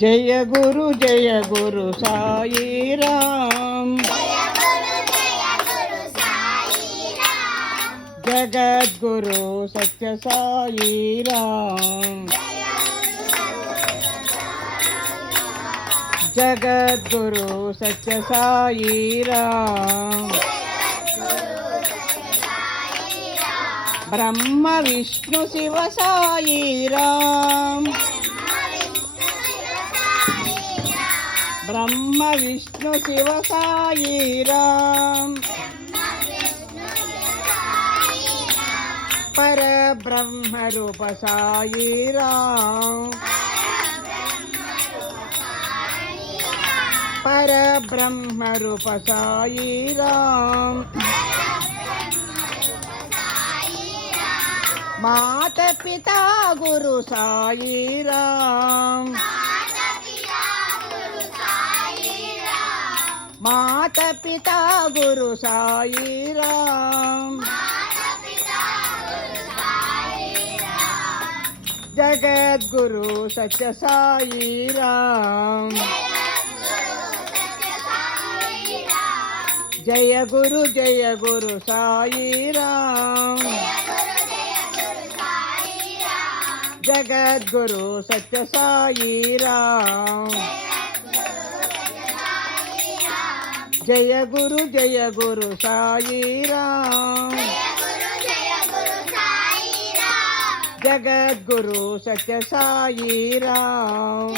जय गुरु साई राम। जगत गुरु सत्य साई राम। जगत गुरु सत्य साई राम। ब्रह्म विष्णु शिव साई राम। ब्रह्म विष्णु शिव साई राम। पर ब्रह्म रूप साई राम। पर ब्रह्म रूप साई राम। माता पिता गुरु साई राम। माता पिता गुरु साई राम। जगत गुरु सत्य साई राम। जय गुरु साई राम। जगत गुरु सत्य साई राम। जय गुरु साई राम। जगत गुरु सत्य साई राम।